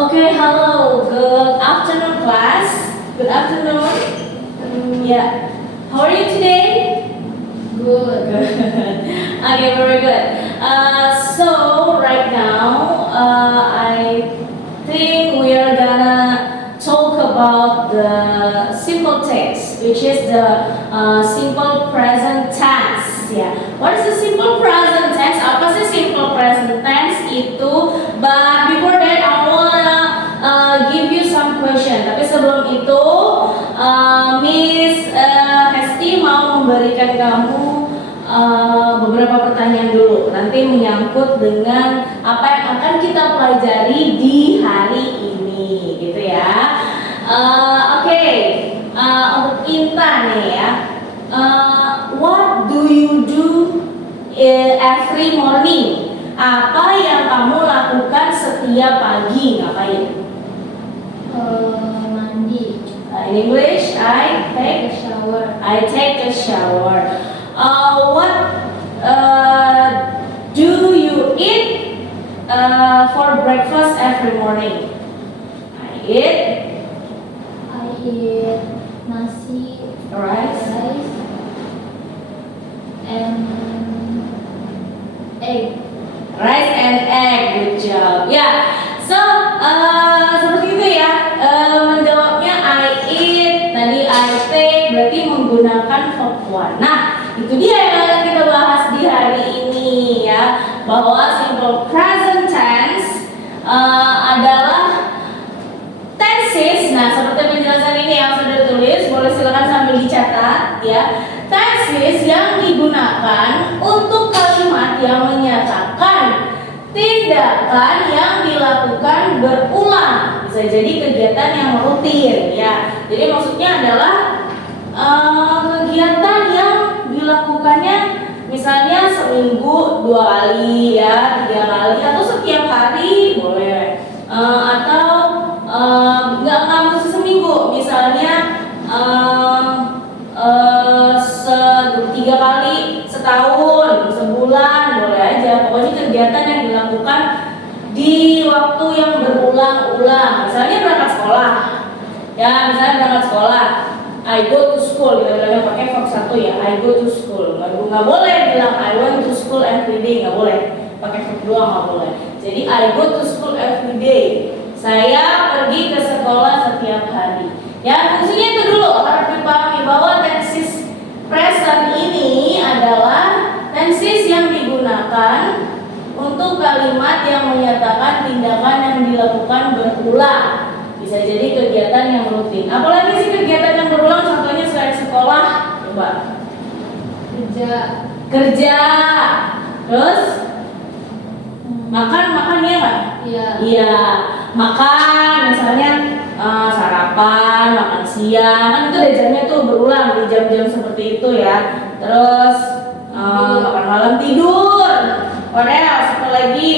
Okay, hello. Good afternoon, class. Good afternoon. Yeah. How are you today? Good. Good. Okay, very good. So right now, I think we are gonna talk about the simple tense, which is the simple present tense. Yeah. What is the simple present tense? Apa sih simple present tense itu? But before that, I wanna give you some question. Tapi sebelum itu, Miss Hesti mau memberikan kamu beberapa pertanyaan dulu. Nanti menyangkut dengan apa yang akan kita pelajari di hari ini, gitu ya. Oke. Untuk Intan nih ya. What do you do every morning? Apa yang kamu lakukan setiap pagi? Ngapain? Mandi. In English, I take a shower. What do you eat for breakfast every morning? I eat Nasi, rice and egg. and egg. Good job. Ya, so seperti itu ya. Menjawabnya I eat, tadi I take, berarti menggunakan verb one. Nah, itu dia yang akan kita bahas di hari ini ya, bahwa simple present tense adalah tenses. Nah, seperti penjelasan ini yang sudah tulis, boleh silakan sambil dicatat ya. Tenses yang digunakan untuk kalimat yang menyatakan tindakan yang dilakukan berulang. Bisa jadi kegiatan yang rutin ya. Jadi maksudnya adalah kegiatan yang dilakukannya misalnya seminggu 2 kali ya, 3 kali, atau setiap hari boleh, atau nggak mesti seminggu, misalnya 3 kali setahun, sebulan, boleh aja. Pokoknya kegiatan yang dilakukan di waktu yang berulang-ulang. Misalnya berangkat sekolah, ya, misalnya berangkat sekolah, I go to school, kita bilangnya pakai verb 1 ya, I go to school. Nggak boleh bilang I went to school every day, nggak boleh. Pakai verb 2 nggak boleh. Jadi I go to school every day. Saya pergi ke sekolah setiap hari. Ya, fungsinya itu dulu harus dipahami bahwa tenses present ini adalah tenses yang digunakan untuk kalimat yang menyatakan tindakan yang dilakukan berulang. Bisa jadi kegiatan yang rutin. Apalagi sih kegiatan yang berulang, contohnya selain sekolah, coba. Kerja. Terus makan ya kan? Iya. Makan, misalnya sarapan, makan siang, kan itu ada jamnya tuh berulang di jam-jam seperti itu ya. Terus makan malam, tidur. What else? Apa lagi?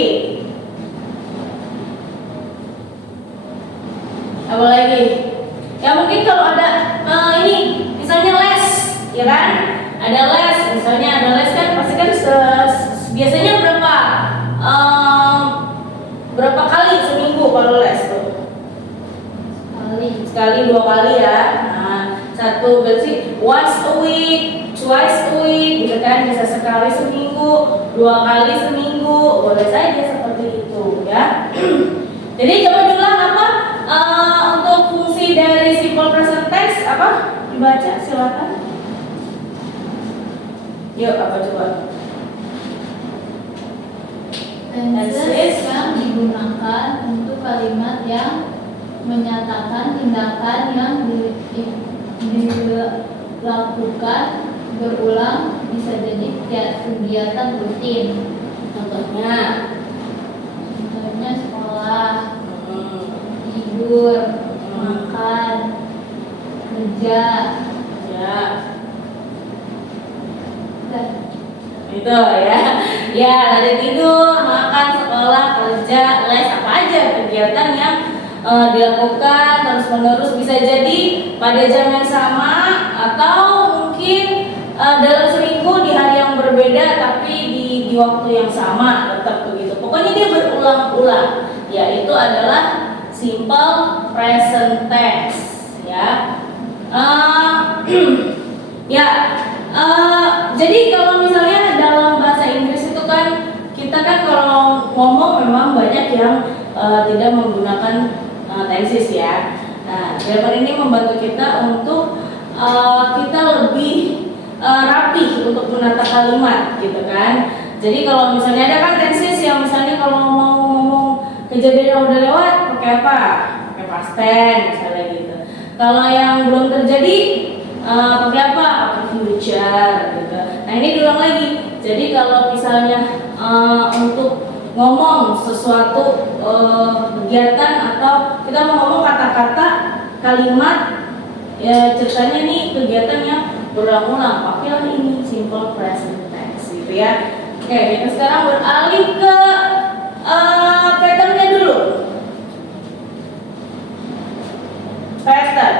Apa lagi? Ya mungkin kalau ada ini, misalnya les, ya kan? Ada les, misalnya ada les kan pasti kan biasanya berapa kali seminggu kalau les tuh? Sekali 2 kali ya. Nah, satu berarti once a week, twice a week, gitu kan? Bisa sekali seminggu, 2 kali seminggu, boleh saja seperti itu ya. Jadi coba diulang apa untuk fungsi dari simple present tense apa? Dibaca silakan. Yuk, apa coba? Tenses yang digunakan untuk kalimat yang menyatakan tindakan yang dilakukan berulang, bisa jadi kegiatan rutin. Contohnya sekolah, tidur, makan, kerja. Itu ya. Ya, ada tidur, makan, sekolah, kerja, les, apa aja kegiatan yang dilakukan terus-menerus, bisa jadi pada jam yang sama atau mungkin dalam seminggu di hari yang berbeda tapi di waktu yang sama, tetap begitu. Pokoknya dia berulang-ulang. Ya, itu adalah simple present tense, ya. Ya, jadi kalau misalnya dalam bahasa Inggris itu kan kita kan kalau ngomong memang banyak yang tidak menggunakan tenses ya. Nah, grammar ini membantu kita untuk kita lebih rapih untuk menata kalimat, gitu kan. Jadi kalau misalnya ada kan tenses yang misalnya kalau mau ngomong kejadian yang udah lewat pakai apa? Pakai past tense misalnya gitu. Kalau yang belum terjadi pakai apa? Pakai future gitu. Nah ini diulang lagi. Jadi kalau misalnya untuk ngomong sesuatu kegiatan atau kita mau ngomong kata-kata kalimat ya ceritanya nih kegiatan yang berulang-ulang, pakailah ini simple present tense gitu ya. Oke, kita sekarang beralih ke patternnya dulu. Pattern.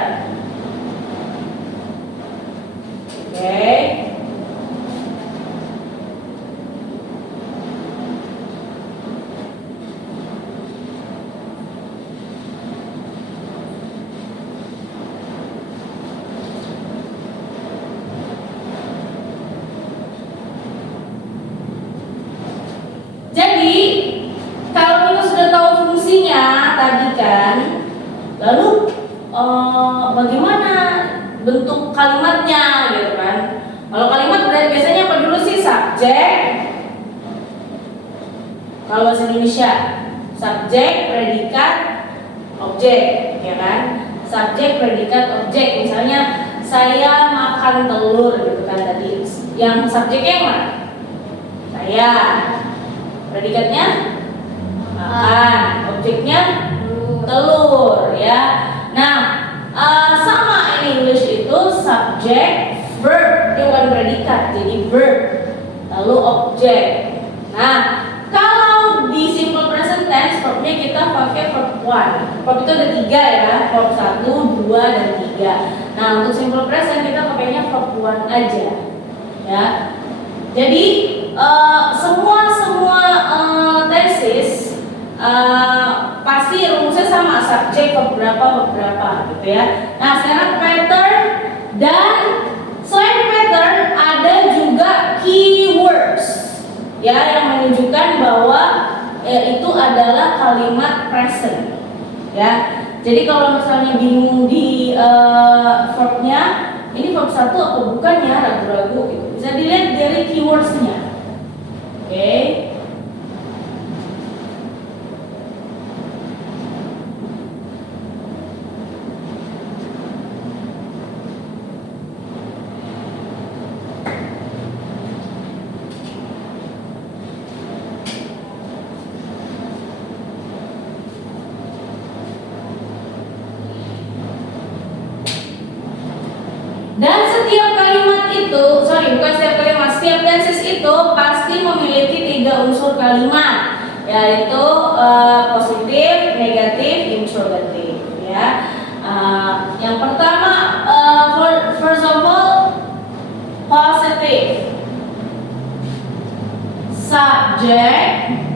Oke. Jadi kalau kita sudah tahu fungsinya tadi kan, lalu bagaimana bentuk kalimatnya gitu kan? Kalau kalimat biasanya apa dulu sih? Subjek. Kalau bahasa Indonesia, subjek, predikat, objek, ya kan? Subjek, predikat, objek. Misalnya saya makan telur gitu kan tadi. Yang subjeknya yang mana? Saya. Predikatnya makan, objeknya telur ya. Nah, sama in English itu subject, verb, dia bukan predikat, jadi verb, lalu objek. Nah, kalau di simple present tense verbnya kita pakai verb 1. Verb itu ada 3 ya, verb 1, 2, dan 3. Nah, untuk simple present kita pakainya verb 1 aja ya. Jadi semua tenses pasti rumusnya sama, subjek beberapa gitu ya. Nah sekarang pattern, dan selain pattern ada juga keywords ya yang menunjukkan bahwa itu adalah kalimat present ya. Jadi kalau misalnya bingung di verbnya ini verb 1 atau bukan ya, ragu-ragu gitu, bisa dilihat dari keywordsnya. Oke. Dan setiap kalimat itu, bukan setiap kalimat, setiap tenses itu pasti memiliki 3 unsur kalimat, yaitu positif, negatif, interrogatif. Ya. Yang pertama, first of all, positive, subject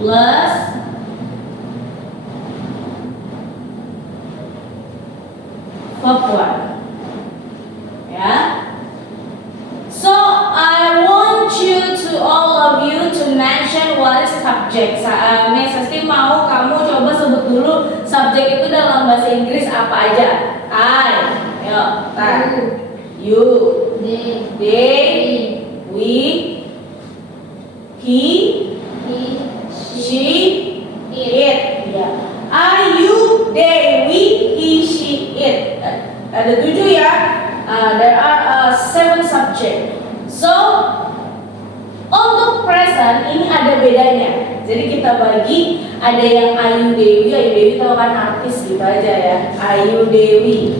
plus verb 1. Ya. So I want you to all of you to mention what is subject. Saya mau kamu coba sebut dulu subjek itu dalam bahasa Inggris apa aja. I, yo, you, they, we, he, she, it. Ya. I, you, they, we, he, she, it. Ada 7 ya. There are 7 subject. So untuk present ini ada bedanya. Jadi kita bagi, ada yang Ayu Dewi itu kan artis gitu aja ya. Ayu Dewi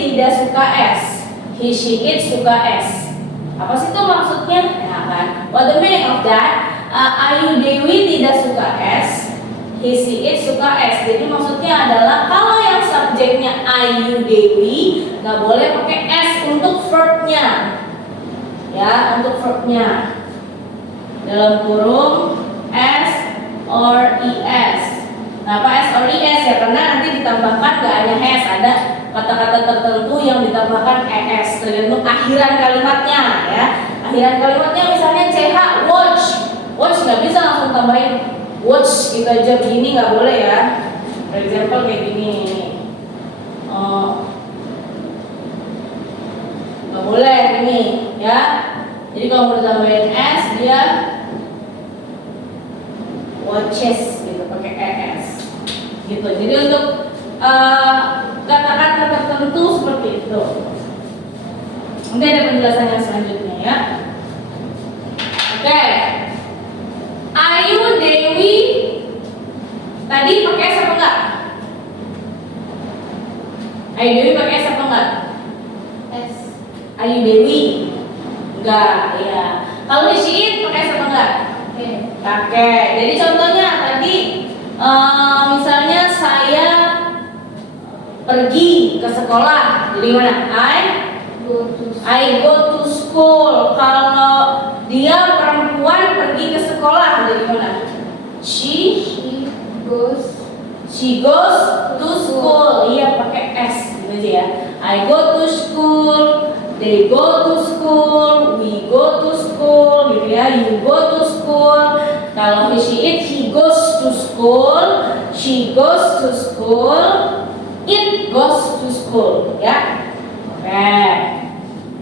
tidak suka S. He, she, it suka S. Apa sih itu maksudnya? Ya kan. What the meaning of that? Ayu Dewi tidak suka S. He, she, it suka S. Jadi maksudnya adalah kalau yang subjeknya Ayu Dewi nggak boleh pakai S untuk verbnya. Ya, untuk verbnya dalam kurung S or ES. Kenapa S or ES ya? Karena nanti ditambahkan gak hanya has, ada kata-kata tertentu yang ditambahkan ES tergantung akhiran kalimatnya ya. Akhiran kalimatnya misalnya CH watch. Watch nggak bisa langsung tambahin watch gitu aja begini, nggak boleh ya. For example kayak gini. Nggak boleh ini ya. Jadi kalau mau tambahin S dia watches gitu pakai ES gitu. Jadi untuk kata-kata tertentu seperti itu. Nanti ada penjelasannya selanjutnya ya. Oke. Ayu Dewi tadi pakai S apa enggak? Ayu Dewi pakai S apa enggak? S. Ayu Dewi enggak ya. Kalau Syed pakai S apa enggak? Oke. Pakai. Jadi contohnya tadi misalnya saya pergi ke sekolah. Jadi mana? I go to school. Kalau dia perempuan pergi ke sekolah, jadi mana? She goes to school. Iya pakai S gitu aja ya. I go to school, they go to school, we go to school gitu ya. You go to school. Kalau he goes to school, she goes to school, it goes to school ya. Oke.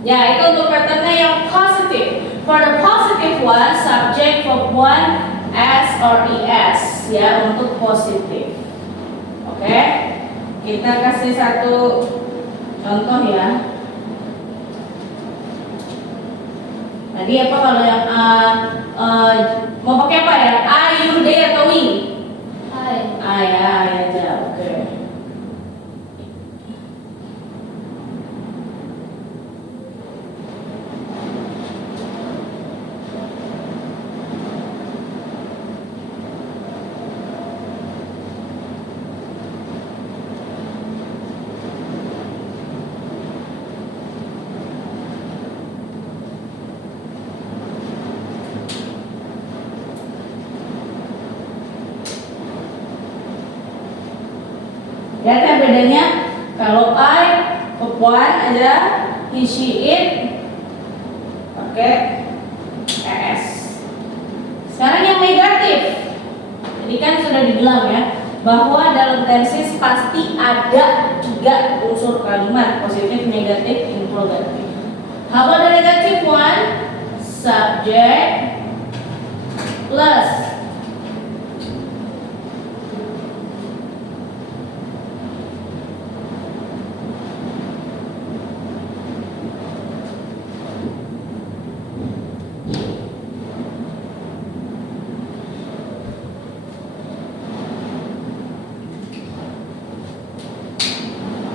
Ya, itu untuk patternnya yang positif. For the positive one, subject verb one S or ES ya untuk positif. Oke. Kita kasih satu contoh ya. Tadi apa kalau yang mau pakai apa ya? I, you, they atau we? I ya, I aja. Oke. Lihat ya bedanya. Kalau I perempuan aja, he, she, it pakai ES. Sekarang yang negatif. Ini kan sudah dibilang ya bahwa dalam tenses pasti ada 3 unsur kalimat, positif, negatif, interrogatif. How about the negative one? Subject plus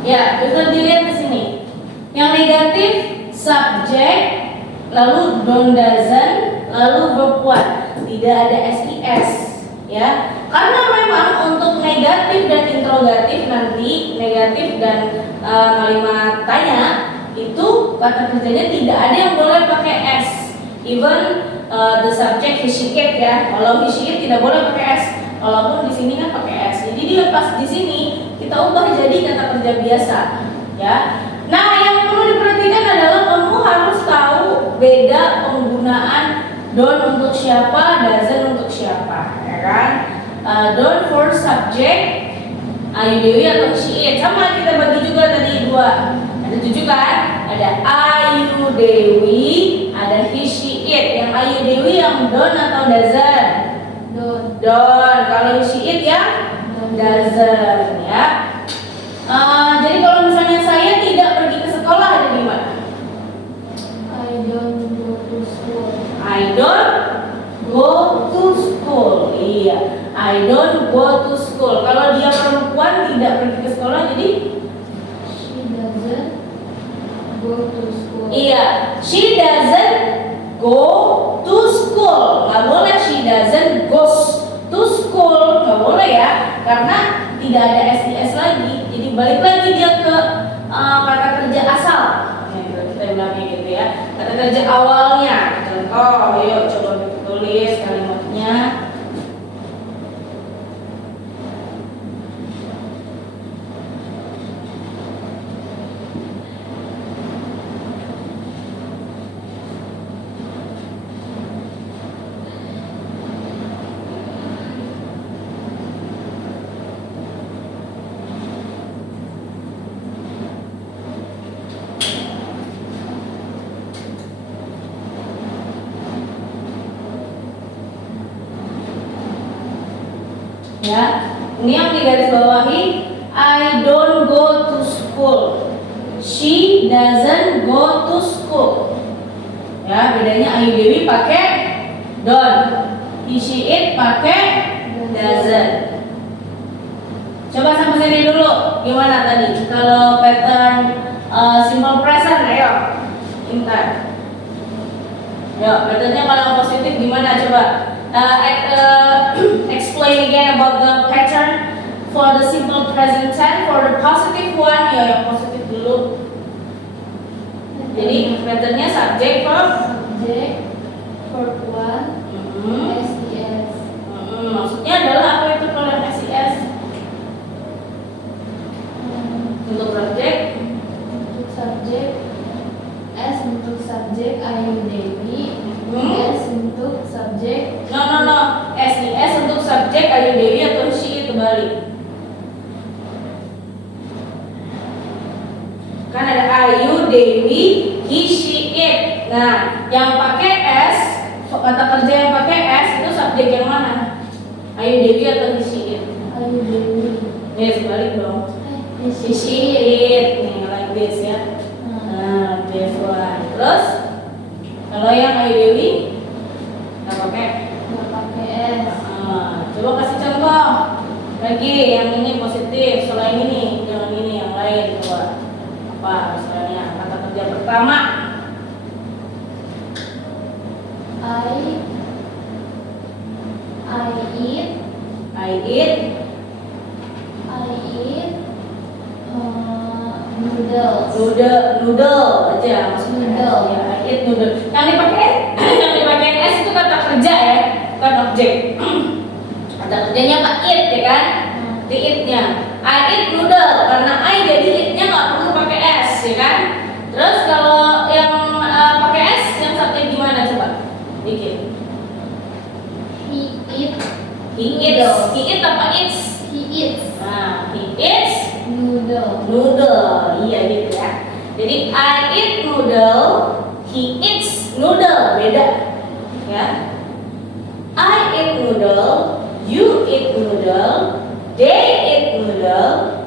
ya, bisa dilihat di sini. Yang negatif subject, lalu don't doesn't, lalu verb one, tidak ada SIS, ya. Karena memang untuk negatif dan interrogatif nanti negatif dan kalimat tanya itu kata kerjanya tidak ada yang boleh pakai S. Even the subject he, she, it ya. Kalau he, she, it tidak boleh pakai S. Walaupun di sini kan pakai S. Jadi dia pas di sini kita ubah jadi kata kerja biasa, ya. Nah, yang perlu diperhatikan adalah kamu harus tahu beda penggunaan don't untuk siapa, doesn't untuk siapa, ya kan? Don't for subject, Ayu Dewi atau she, it. Sama kita bagi juga tadi 2. Ada 7 kan? Ada Ayu Dewi, ada he, she, it. Yang Ayu Dewi yang don't atau doesn't? Don't. Kalau he, she, it ya doesn't ya. Jadi kalau misalnya saya tidak pergi ke sekolah ada gimana? I don't go to school. I don't go to school. Iya, I don't go to school. Kalau dia perempuan tidak pergi ke sekolah jadi She doesn't go to school. iya, she doesn't go to school. Nggak boleh she doesn't goes to school. Nggak boleh ya, karena tidak ada SIS lagi. Jadi balik lagi dia ke kata kerja asal. Kita bilangnya gitu ya. Kata kerja awalnya. Contoh, yuk coba kita tulis kalimatnya. Ya, ini yang digarisbawahi. I don't go to school. She doesn't go to school. Ya, bedanya Ayu Dewi pakai don't. He, she, it pakai doesn't. Coba sampai sini dulu. Gimana tadi? Kalau pattern simple present, ayo. Intan. Ya, patternnya kalau positif gimana coba? Explain again about the pattern for the simple present tense. For the positive one, ya yang positif dulu. Jadi patternnya subject, verb, verb 1, SES. Maksudnya adalah apa itu kalau yang SES? Untuk subjek, Untuk subjek, S untuk subjek Ayu Dewi, S untuk subjek no. SES untuk subjek Ayu Dewi atau she itu balik. Kan ada Ayu Dewi, he, she, it. Nah, yang pakai S, kata kerja yang pakai S itu subjek yang mana? Ayu Dewi atau he, she, it? Ayu Dewi. Ya, sebalik dong. He, He, she, it. Nih, like this ya. Nah, this one. Terus, kalau yang Ayu Dewi, nggak pakai. nggak pakai S. Nah, coba kasih contoh lagi yang ini positif. Selain ini, jangan ini yang lain coba. Apa misalnya kata kerja pertama? I eat. I eat Noodles. noodle aja maksudnya. Noodle. Ya, I eat noodle. Yang dipakai yang dipakai S itu kata kerja ya, bukan objek. Kata kerjanya apa? Eat ya kan? Di eat-nya. I eat noodle karena I jadi eat-nya nggak perlu pakai S ya kan? Terus kalau yang pakai S yang subjek gimana coba? Dikit. He eat. He eats. He eat apa eats? He eats Nah, he eats noodle. noodle. Iya gitu ya. Jadi I eat noodle, he eats noodle. Beda. Ya. I eat noodle, you eat noodle, they eat noodle,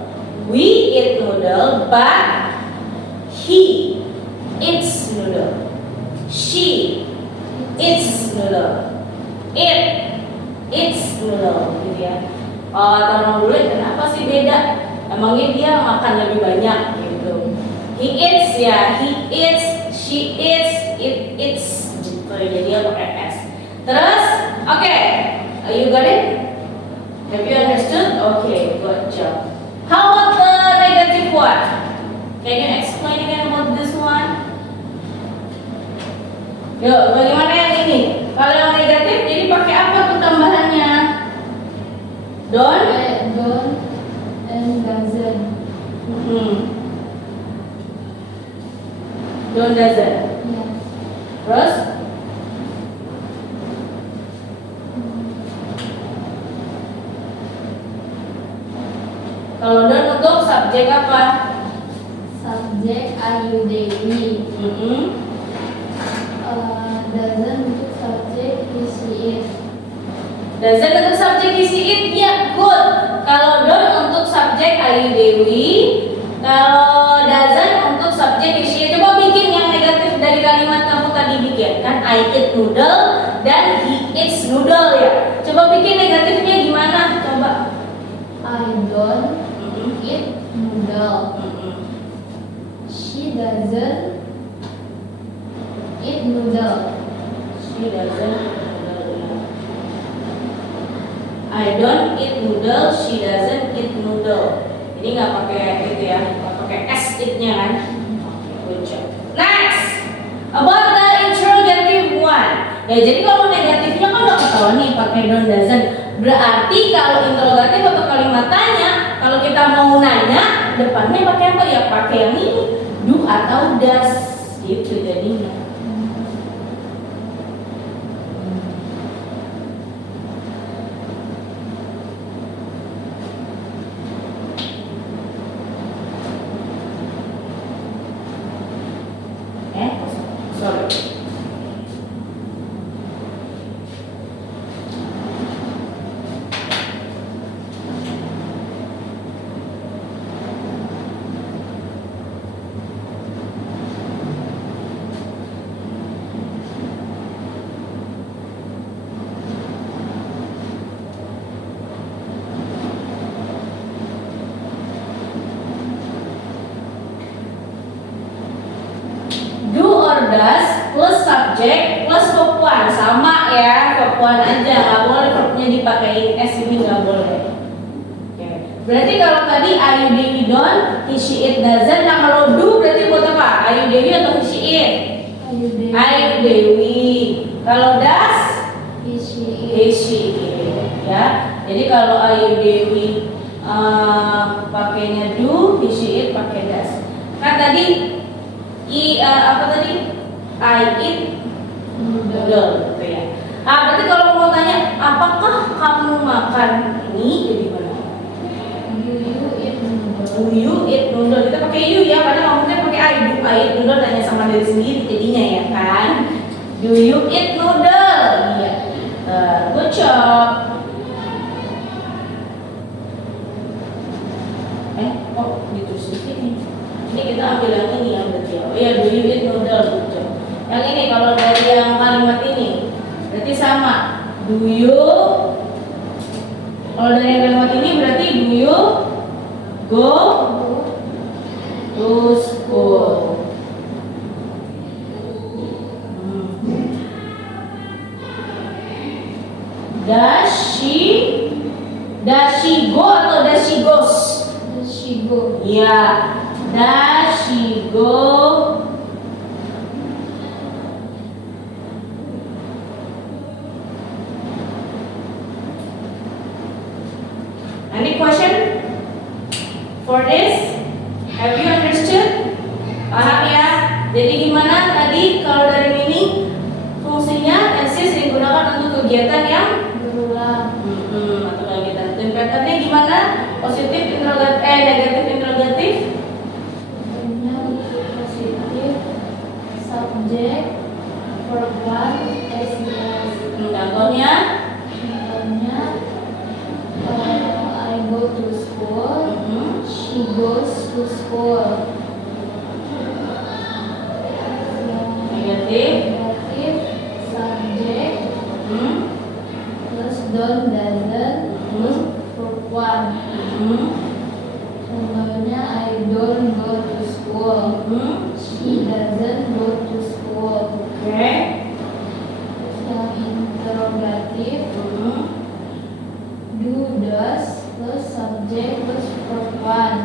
we eat noodle, but he eats noodle. She eats noodle. It eats noodle gitu ya. Tolong dulu, kenapa sih beda? Emangnya dia makan lebih banyak gitu. He eats ya, he eats, she eats, it eats gitu. Jadi dia pakai S. Terus, oke, you got it? Have you understood? Okay, good job. How about the negative one? Can you explain again about this one? Yuk, bagaimana yang ini? Kalau yang negatif, jadi pakai apa tuh tambahannya? Don't and doesn't. Don't doesn't. Ya. Terus? Kalau don't untuk subjek apa? Subjek Ayu Dewi. Doesn't untuk subjek he, she, it. Doesn't untuk subjek isi it, ya good. Kalau don't untuk subjek Ayu Dewi, kalau doesn't untuk subjek isi it. Coba bikin yang negatif dari kalimat kamu tadi bikin kan I eat noodle dan he eats noodle ya. Coba bikin negatifnya gimana? Coba. I don't eat noodle. She doesn't eat noodle. She doesn't. I don't eat noodle, she doesn't eat noodle. Ini nggak pakai itu ya, nggak pakai S it-nya kan? Good job. Next, about the interrogative one. Ya jadi kalau negatifnya kan udah ketahuan nih pakai don't doesn't. Berarti kalau interrogatif atau kalimat tanya, kalau kita mau nanya, depannya pakai apa ya? Pakai yang ini, do atau does, gitu jadinya. Sorry. subject plus verb one. Sama ya, verb one aja. Nggak boleh verbnya dipakai s, ini nggak boleh. Oke. Berarti kalau tadi Ayu Dewi don't, he she it doesn't. Nah kalau do berarti buat apa? Ayu Dewi atau he she it? Ayu Dewi. Ayu Dewi. Kalau does? He she He it. she it. Ya. Jadi kalau Ayu Dewi pakainya do, he she it pakai does. Kan tadi apa tadi? I eat noodle gitu ya. Berarti kalau mau tanya apakah kamu makan ini, jadi mana? Do you eat noodle? Do you eat noodle? Kita pakai you ya, karena ngomongnya pakai I. Do I eat noodle, tanya sama diri sendiri jadinya ya kan? Do you eat noodle? Iya. Good job. Kok ditulis di sini? Ini kita ambil yang ini yang berarti. Oh ya, do you eat noodle? Good job. Yang ini kalau dari yang kalimat ini berarti sama. Do you? Kalau dari yang kalimat ini berarti do you go to school? Does she go atau does she goes? Does she go? Iya. Does she go? Any question for this? Have you understood? Paham ya? Jadi gimana tadi kalau dari ini fungsinya tenses digunakan untuk kegiatan yang Berulang. atau kegiatan. Dan patternnya gimana? Positif interrogatif, negatif interrogatif. Bentuknya positif. Subjek. Verb one. SES. Contohnya Contohnya, I go to school. She goes to school. negatif. Negatif. Subjek. Plus don't, doesn't. Plus verb one. Contohnya, I don't go to school. She doesn't go to school. Oke. Yang interrogatif, do, does, plus subject plus verb one.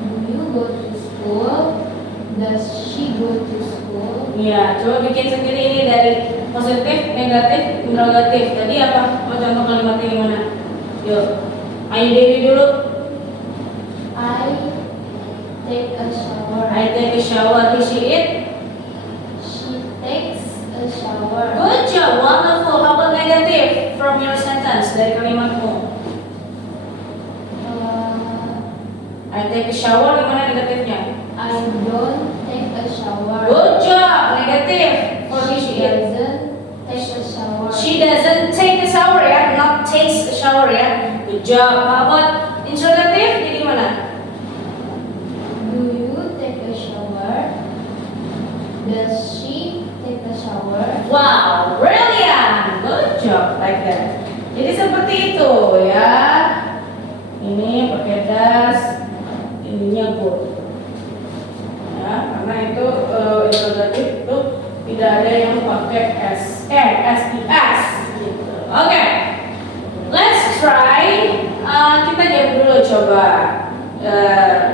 Do you go to school? Does she go to school? Iya, coba bikin sendiri ini dari positif, negatif, interrogatif. Tadi apa? Mau contoh kalimatnya gimana? Yuk, Ayu Dewi dulu. I take a shower. I take a shower. He she it. She takes a shower. Good job, wonderful. How about negative from your sentence dari kalimatmu? I take a shower, gimana negatifnya? I don't take a shower. Good job, negative for he she it. Doesn't take a shower. She doesn't take a shower ya, not takes a shower ya. Good job. How about interrogative? Jadi gimana? Do you take a shower? Does she take a shower? Wow, brilliant. Good job, like that. Jadi seperti itu ya. Ini pakai das, ininya go. Ya, karena itu interrogatif itu tidak ada yang pakai s, s, gitu. Oke, let's try. Kita jawab dulu coba.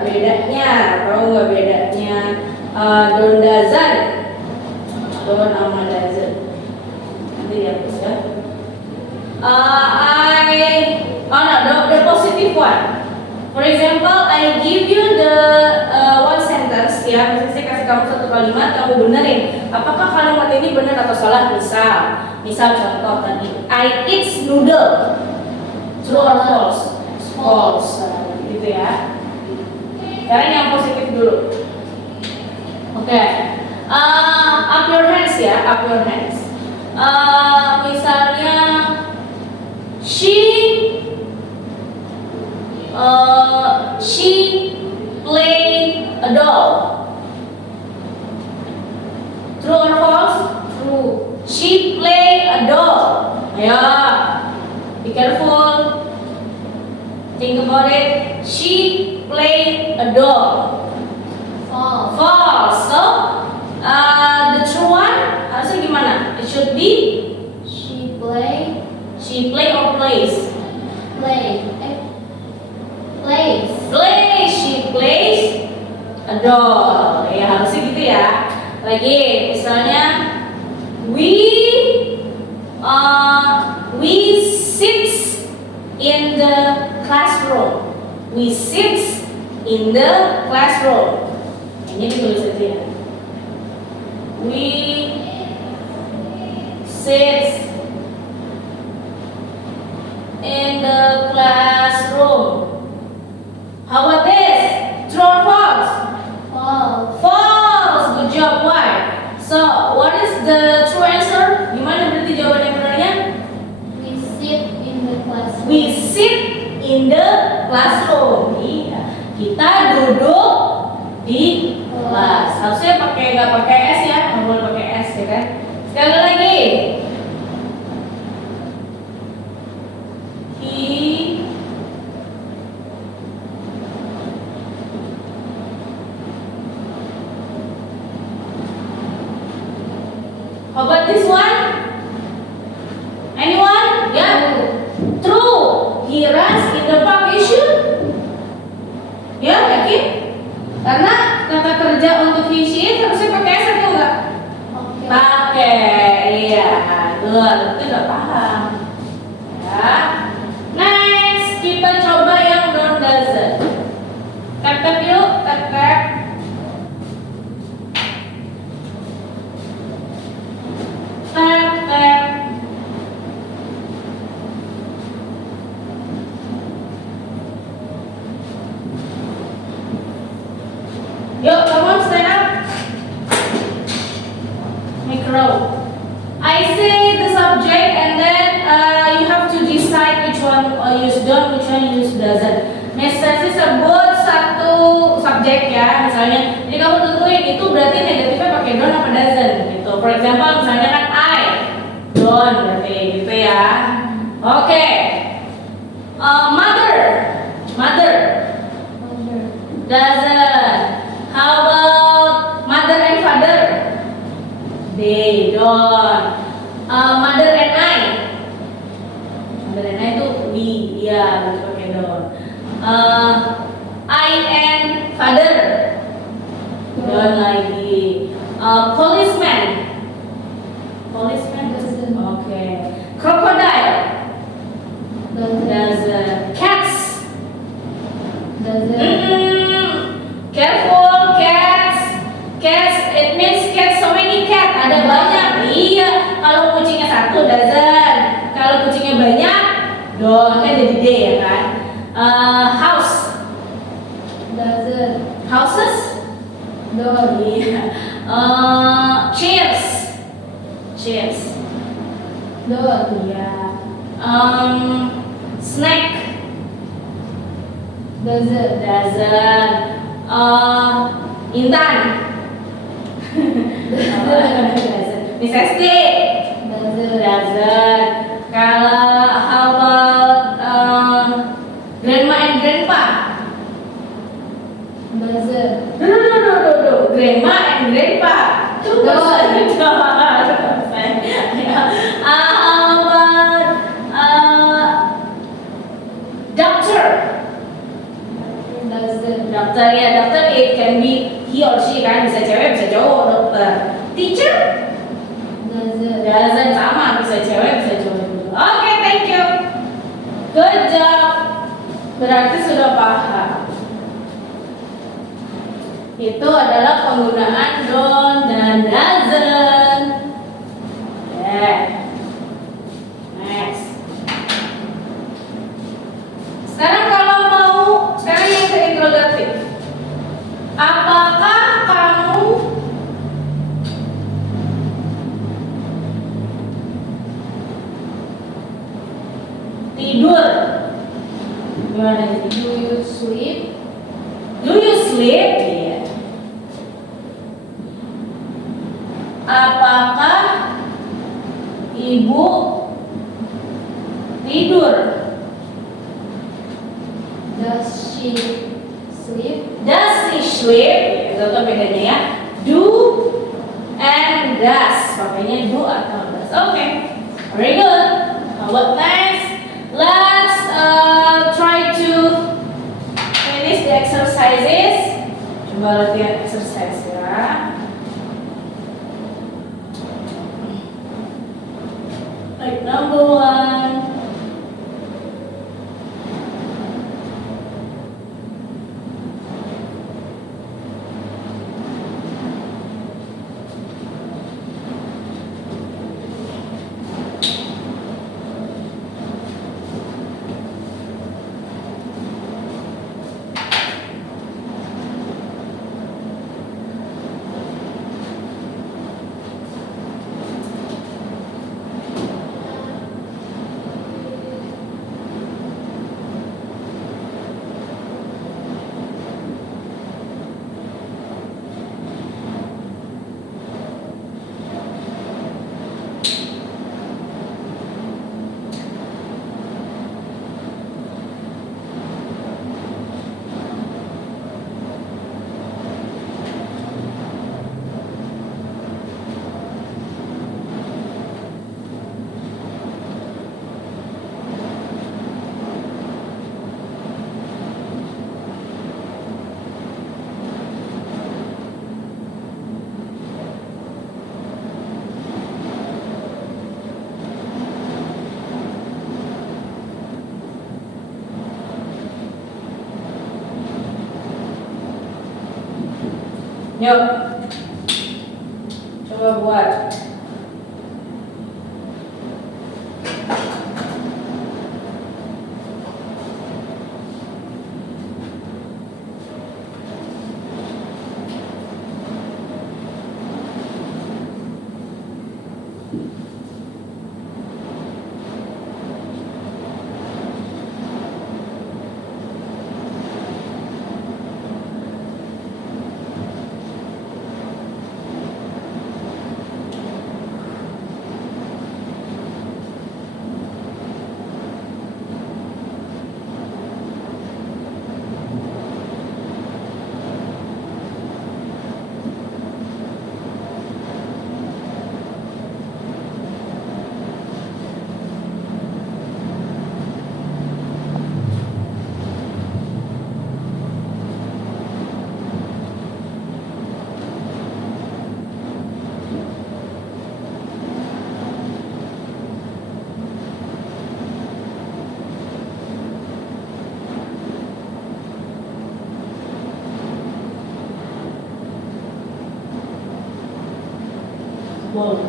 Bedanya, tahu nggak bedanya? Don't, doesn't. Don't sama doesn't. Nanti dihapus ya. The positive one. For example, I give you the one sentence ya. Misalnya saya kasih kamu satu kalimat, kamu benerin. Apakah kalimat ini benar atau salah? Misal contoh tadi, I eat noodle. True or false? False. Gitu ya. Sekarang yang positif dulu. Oke. Up your hands ya, up your hands. Misalnya she play a doll. True or false? True. She play a doll. Yeah. Be careful. Think about it. She play a doll. False. False. So the true one. Harusnya gimana? It should be She play. she play or plays. Play. Plays. Play, she plays a doll. Ya harusnya gitu ya. Lagi misalnya we sit in the classroom. We sit in the classroom. Ini ditulis aja ya. We sit in the classroom. How about this? True or false? False. False. Good job. Why? So, what is the true answer? Gimana berarti jawaban yang benarnya? We sit in the classroom. We sit in the classroom. Iya. Kita duduk di kelas. Harusnya nggak pakai S ya, nggak boleh pakai S ya kan? Sekali lagi. How about this one? Anyone? Yeah. True. He runs in the park. You should. Ya, yakin? Karena kata kerja untuk he she it harusnya pakai S atau enggak? Oke. Pakai. Iya. Good. Itu udah paham. Ya. Next, kita coba yang don't doesn't. Tap-tap yuk, tap-tap. Tap-tap. Yuk, come on, stand up. Make a row. I say the subject and then you have to decide which one use don't, which one use doesn't. Misalnya sebut satu subjek ya, misalnya. Jadi kamu tentuin itu berarti negatifnya pakai don't apa doesn't gitu. For example, misalnya kan I, don't berarti gitu ya. Oke. Mother, Mother. doesn't. How about mother and father? They don't. Mother and I. Mother and I itu we, ya berarti pakai don't. I and father. Don't lagi. Policeman. Policeman. Doesn't. Okay. Crocodile. Doesn't. Cats. Doesn't. Careful, cats. Cats, it means cats, so many cat. Ada banyak. Iya. Kalau kucingnya satu, doesn't. Kalau kucingnya banyak, don't. Kan jadi D ya kan. House. Doesn't. Houses. Don't. Iya. Chairs. Chairs. Don't. Iya. Snack. Doesn't. Doesn't. Intan. Doesn't. Miss Esti. Doesn't. Doesn't. Kalau how about grandma and grandpa? Doesn't. No. Grandma and grandpa. Don't. How about doctor? Doesn't. Dokter ya, dokter it can be he or she kan, bisa cewek bisa cowok dokter. Teacher? Doesn't, sama, bisa cewek bisa cowok juga. Oke, thank you. Good job. Berarti sudah paham. Itu adalah penggunaan don't dan doesn't. Next. Sekarang sekarang yang ke interrogatif. Apakah kamu tidur? Gimana ini? Do you sleep? Do you sleep? Iya. Apakah ibu tidur? Does she sleep? Does she sleep? Itu bedanya ya. Do and does. Pakainya do atau does. Oke, very good. What next? Let's try to finish the exercises. Coba latihan exercise ya. Like number 1. Yuk, coba buat. Wow.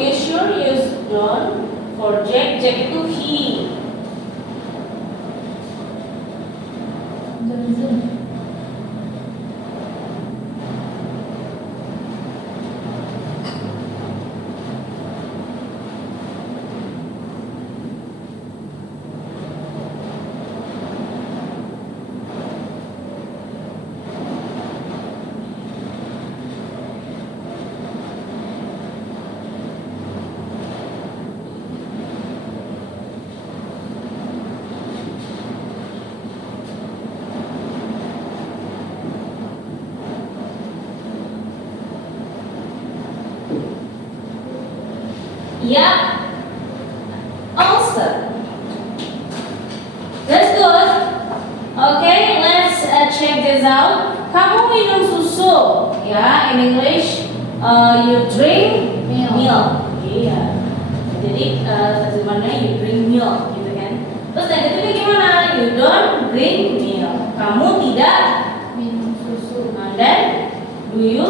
You sure use John for Jack? Jack itu he. Johnson. Yeah. Awesome. That's good. Okay, let's check this out. Kamu minum susu, ya? In English, you drink milk. Iya. Jadi terjemahannya you drink milk, gitu kan? Terus negatifnya gimana? You don't drink milk. Kamu tidak Minum susu. And then, do you?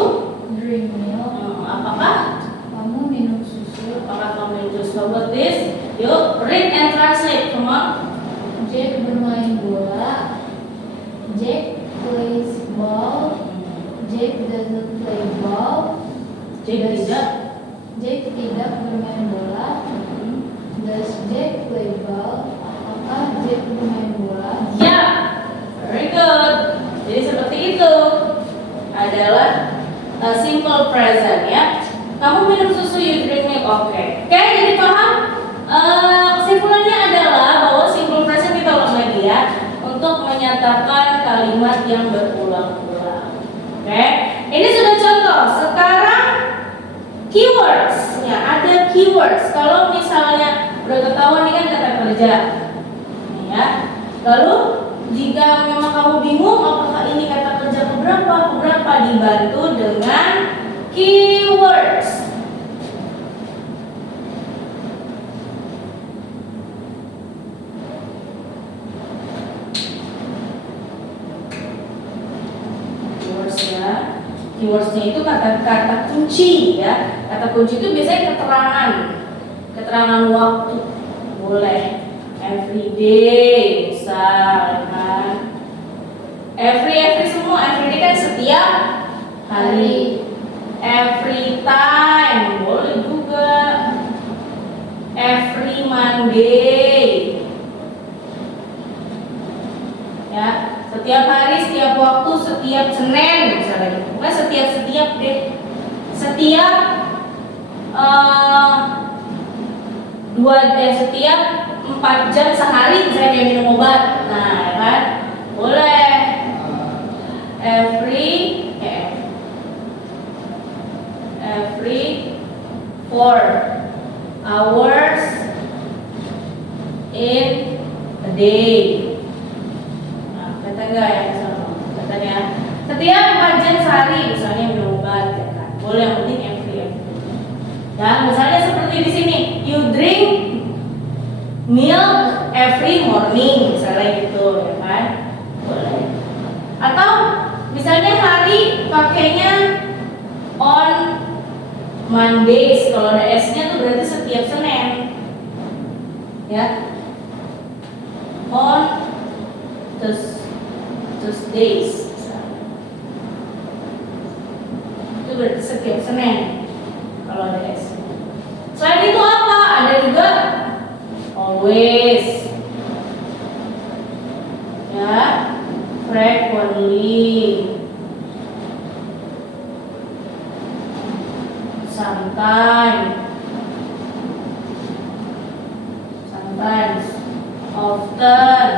Drink milk. Apakah? Kamu minum susu. Apakah kamu minum susu? How about this? Yuk, read and translate. Come on. Jack bermain bola. Jack plays ball. Jack doesn't play ball. Jack tidak. Jack tidak bermain bola. Does Jack play ball? Apakah Jack bermain bola? Ya, very good. Jadi seperti itu adalah simple simple present ya. Kamu minum susu, you drink milk. Oke, jadi paham? Kesimpulannya adalah bahwa simple present kita ulang lagi ya, untuk menyatakan kalimat yang berulang-ulang. Oke, ini sudah contoh. Sekarang keywords-nya, ada keywords. Kalau misalnya udah ketahuan ini kan kata kerja, nih ya. Lalu jika memang kamu bingung apakah ini kata kerja keberapa, dibantu dengan keywords. Keywordsnya itu kata kunci ya. Kata kunci itu biasanya keterangan waktu, boleh every day misal kan, every semua, every day kan setiap hari, every time boleh juga, every Monday ya, setiap hari, setiap waktu, setiap Senin misalnya gitu. Bukan setiap deh. Setiap setiap 4 jam sehari misalnya kayak minum obat. Nah, ya kan? Boleh. Every 4 hours in a day. Kata enggak ya, katanya setiap 4 jam sehari misalnya minum obat ya kan. Boleh, yang penting every. Ya, misalnya seperti di sini, you drink milk every morning misalnya gitu ya kan. Boleh. Atau misalnya hari pakainya on Mondays, kalau ada S-nya tuh berarti setiap Senin. Ya. On Tuesdays itu berarti setiap Senin kalau ada S. Selain itu apa? Ada juga always ya, frequently, sometimes, often,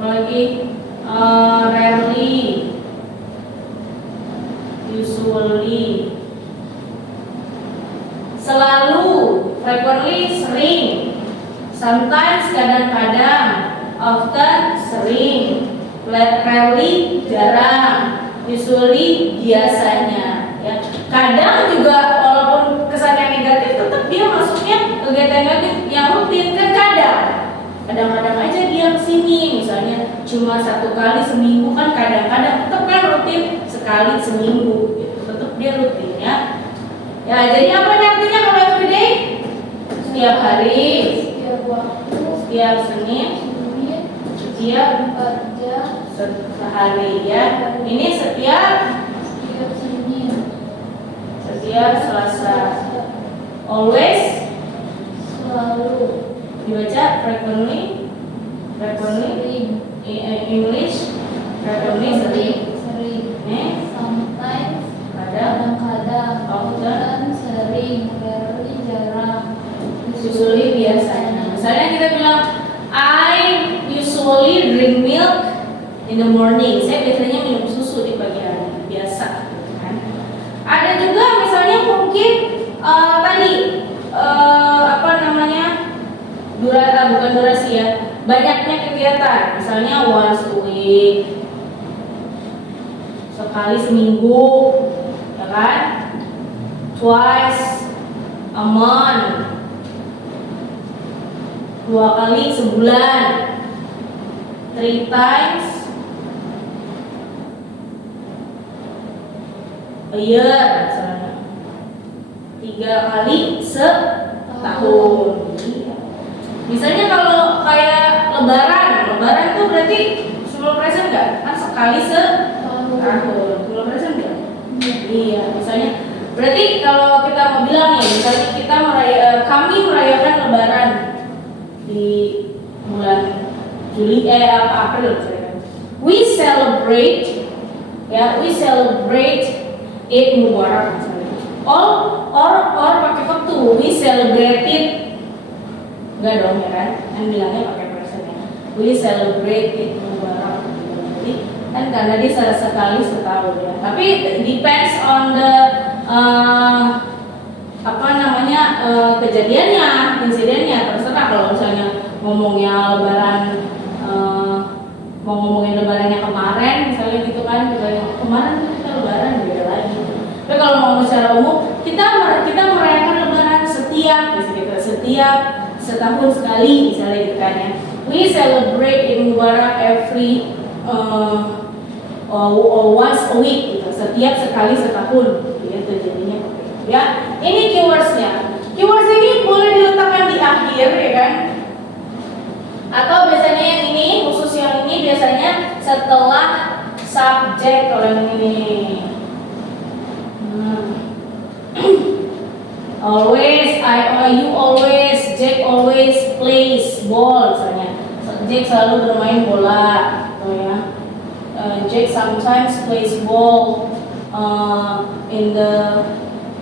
lagi rarely, usually, selalu, frequently, sering, sometimes, kadang-kadang, often, sering, rarely, jarang, usually, biasanya ya. Kadang juga walaupun kesannya negatif, tetap dia masuknya kegiatan negatif yang rutin kan kadang-kadang aja dia kesini, misalnya cuma 1 kali seminggu kan, kadang-kadang tetap kan rutin sekali seminggu gitu. Tetap dia rutin ya. Ya, jadi apa artinya kalau everyday? Setiap hari, setiap waktu, setiap Senin, setiap 4 jam sehari ya. Ini setiap Senin, setiap Selasa. Always, selalu, dibaca frequently, sering, English, frequently, sering, sometimes, kadang, often, sering, rarely, jarang, usually, biasanya. Misalnya kita bilang I usually drink milk in the morning. Saya biasanya minum susu di pagi hari, biasa kan. Ada juga misalnya mungkin tadi bukan durasi ya, banyaknya kegiatan, misalnya once a week, sekali seminggu ya kan, twice a month, 2 kali sebulan, 3 times a year misalnya, 3 kali setahun. Misalnya kalau kayak lebaran tuh berarti simple present enggak? Kan sekali setahun. Simple present enggak? Iya, misalnya berarti kalau kita mau bilang nih, misalnya kita kami merayakan lebaran di bulan April. We celebrate Ya, we celebrate Eid Mubarak misalnya. Or pakai verb to, we celebrate it. Enggak dong ya kan? Kan bilangnya pakai present ya. We celebrate Eid Mubarak. Jadi kan karena dia sekali setahun ya. Tapi depends on the kejadiannya, insidennya. Terserah kalau misalnya ngomongnya lebaran, mau ngomongin lebarannya kemarin misalnya gitu kan, kemarin kita lebaran beda lagi. Tapi kalau mau secara umum, kita merayakan lebaran setiap setahun sekali misalnya gitu kan ya. We celebrate Eid Mubarak every once a week gitu, setiap sekali setahun gitu jadinya ya. Ini keywordsnya. Keywords ini boleh diletakkan di akhir ya kan, atau biasanya yang ini, khusus yang ini biasanya setelah subjek. Kalau yang ini you always, Jack always plays ball misalnya. Jack selalu bermain bola gitu ya. Jack sometimes plays ball in the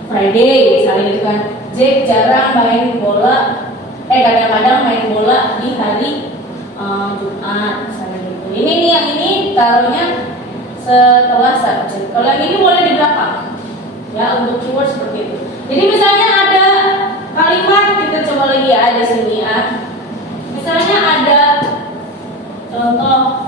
Friday misalnya gitu kan. Jack jarang main bola, kadang-kadang main bola di hari Jumat misalnya gitu. Ini nih yang ini taruhnya setelah subjek. Kalau yang ini boleh di belakang ya, untuk keyword seperti itu. Jadi misalnya ada kalimat, kita coba lagi ya, ada sini ya. Misalnya ada contoh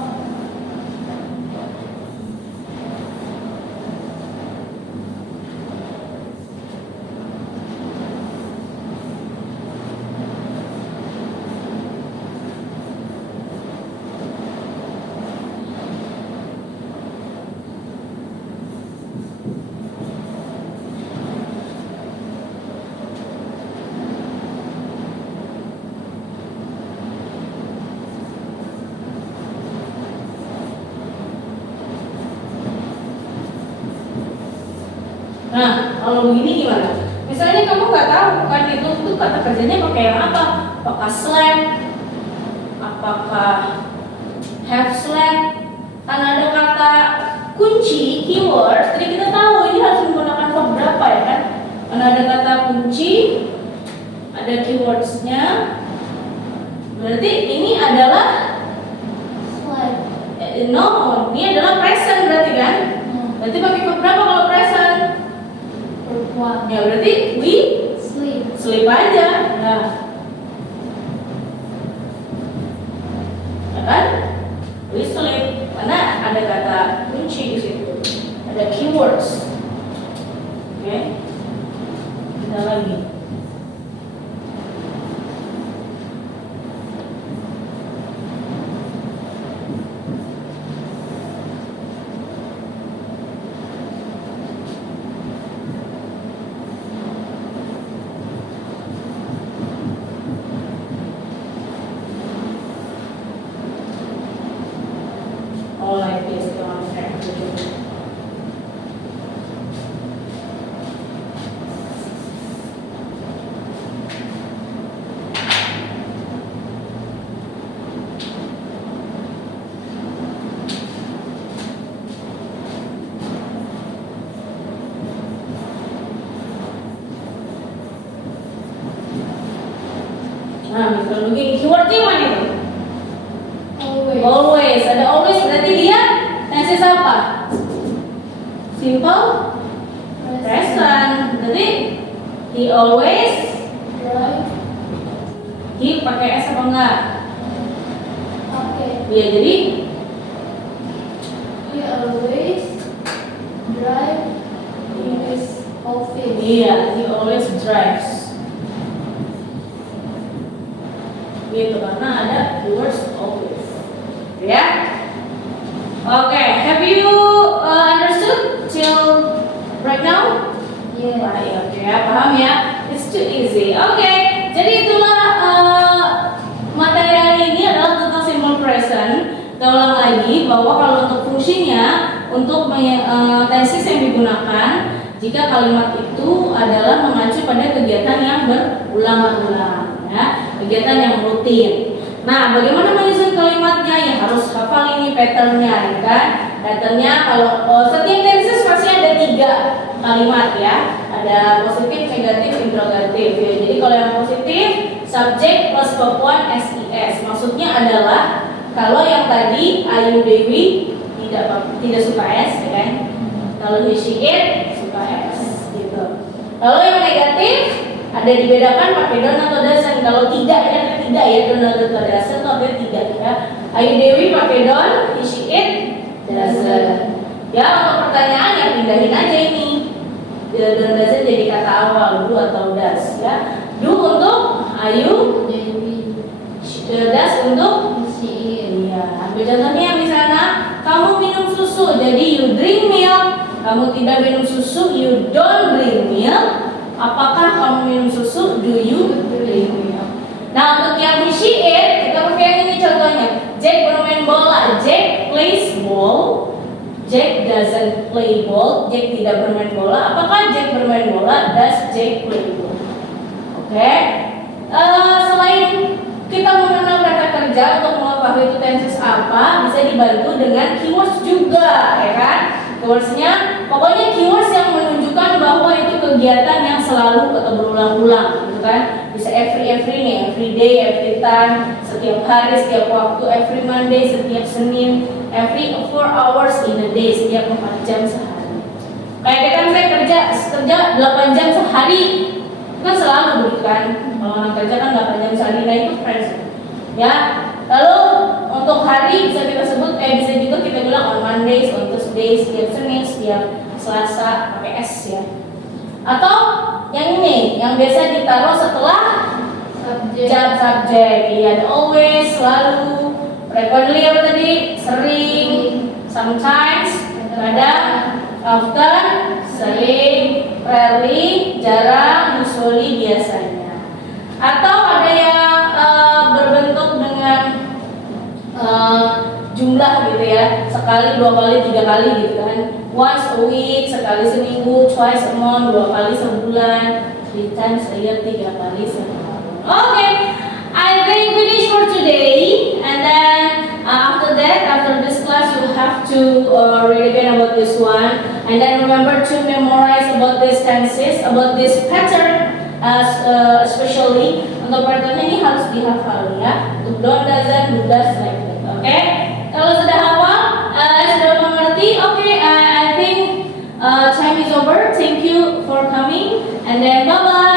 Nah, kalau begini gimana? Misalnya kamu nggak tahu kan itu tuh kata kerjanya pakai yang apa? Apakah slept? Apakah have slept? Kan ada kata kunci, keyword. Jadi kita tahu ini harus menggunakan verb berapa ya kan? Karena ada kata kunci, ada keywordsnya. Berarti ini adalah Slept. no, ini adalah present berarti kan? Berarti pakai verb berapa kalau present? One. Ya berarti we sleep aja. Nah, ya kan? We sleep karena ada kata kunci di situ, ada keywords. Oke, kita lagi. Like this on nah, misalnya begini, keywordnya mana itu? Always. Ada always berarti dia tenses apa? Simple present. Berarti he always Drive. He pakai S apa enggak? Okay. Iya, jadi He always drive in his office. iya, he always drives. Gitu karena ada keywords always. Ya. Okay, have you understood till right now? Yeah. Baik, oke ya, paham ya? It's too easy. Oke, jadi itulah materi hari ini adalah tentang simple present. Kita ulang lagi bahwa kalau untuk fungsinya, untuk tenses yang digunakan, jika kalimat itu adalah mengacu pada kegiatan yang berulang-ulang, ya, kegiatan yang rutin. Nah, bagaimana menyusun kalimatnya? Ya harus hafal ini patternnya, ya kan? Patternnya kalau setiap tenses pasti ada 3 kalimat ya. Ada positif, negatif, interrogatif ya. Jadi kalau yang positif subject plus verb 1 SES. Maksudnya adalah kalau yang tadi Ayu Dewi tidak suka S ya kan. Kalau he she it suka S gitu. Kalau yang negatif ada dibedakan pakai don't atau doesn't. Kalau tidak ya don't atau doesn't atau tidak ya. Ayu Dewi pakai don't, he she it doesn't. Ya untuk pertanyaan yang pindahin aja ini. Don't doesn't jadi kata awal, do atau does ya. Do untuk Ayu, does untuk iya. Ambil contohnya yang di sana, kamu minum susu, jadi you drink milk. Kamu tidak minum susu, you don't drink milk. Apakah kamu minum susu? Do you drink milk? Nah untuk yang she it, kita pakai yang ini contohnya. Jack bermain bola, Jack plays ball. Jack doesn't play ball, Jack tidak bermain bola. Apakah Jack bermain bola? Does Jack play ball? Oke. Selain kita mengenal kata kerja untuk mengetahui itu tenses apa, bisa dibantu dengan keywords juga, ya kan? Keywordsnya, pokoknya keywords yang menunjukkan bahwa itu kegiatan yang selalu atau berulang-ulang, gitu kan? Bisa every nih, every day, every time, setiap hari, setiap waktu, every Monday, setiap Senin, every 4 hours in a day, setiap 4 jam sehari. Kayak kan saya kerja 8 jam sehari, kan selalu begitu kan? Kalau orang kerja kan 8 jam sehari, nah itu present. Ya, lalu untuk hari bisa kita sebut, bisa juga kita bilang on Mondays, on Tuesdays, setiap Senin, setiap Selasa, pakai S ya. Atau yang ini, yang biasa ditaruh setelah subjek, iya, always, selalu, frequently apa tadi, sering, sometimes, kadang, often, sering, rarely, jarang, usually, biasanya. Atau ada yang berbentuk dengan jumlah gitu ya, sekali, 2 kali, 3 kali gitu kan. Once a week, sekali seminggu, twice a month, 2 kali sebulan, 3 times a year, 3 kali setahun. Okay, I think finish for today, and then after that, after this class, you have to read again about this one, and then remember to memorize about these tenses, about this pattern, especially untuk pattern ini harus dihafal ya. Untuk don't, doesn't, do, does, like that. Oke, kalau sudah hafal, sudah mengerti, I think time is over. Thank you for coming, and then bye bye.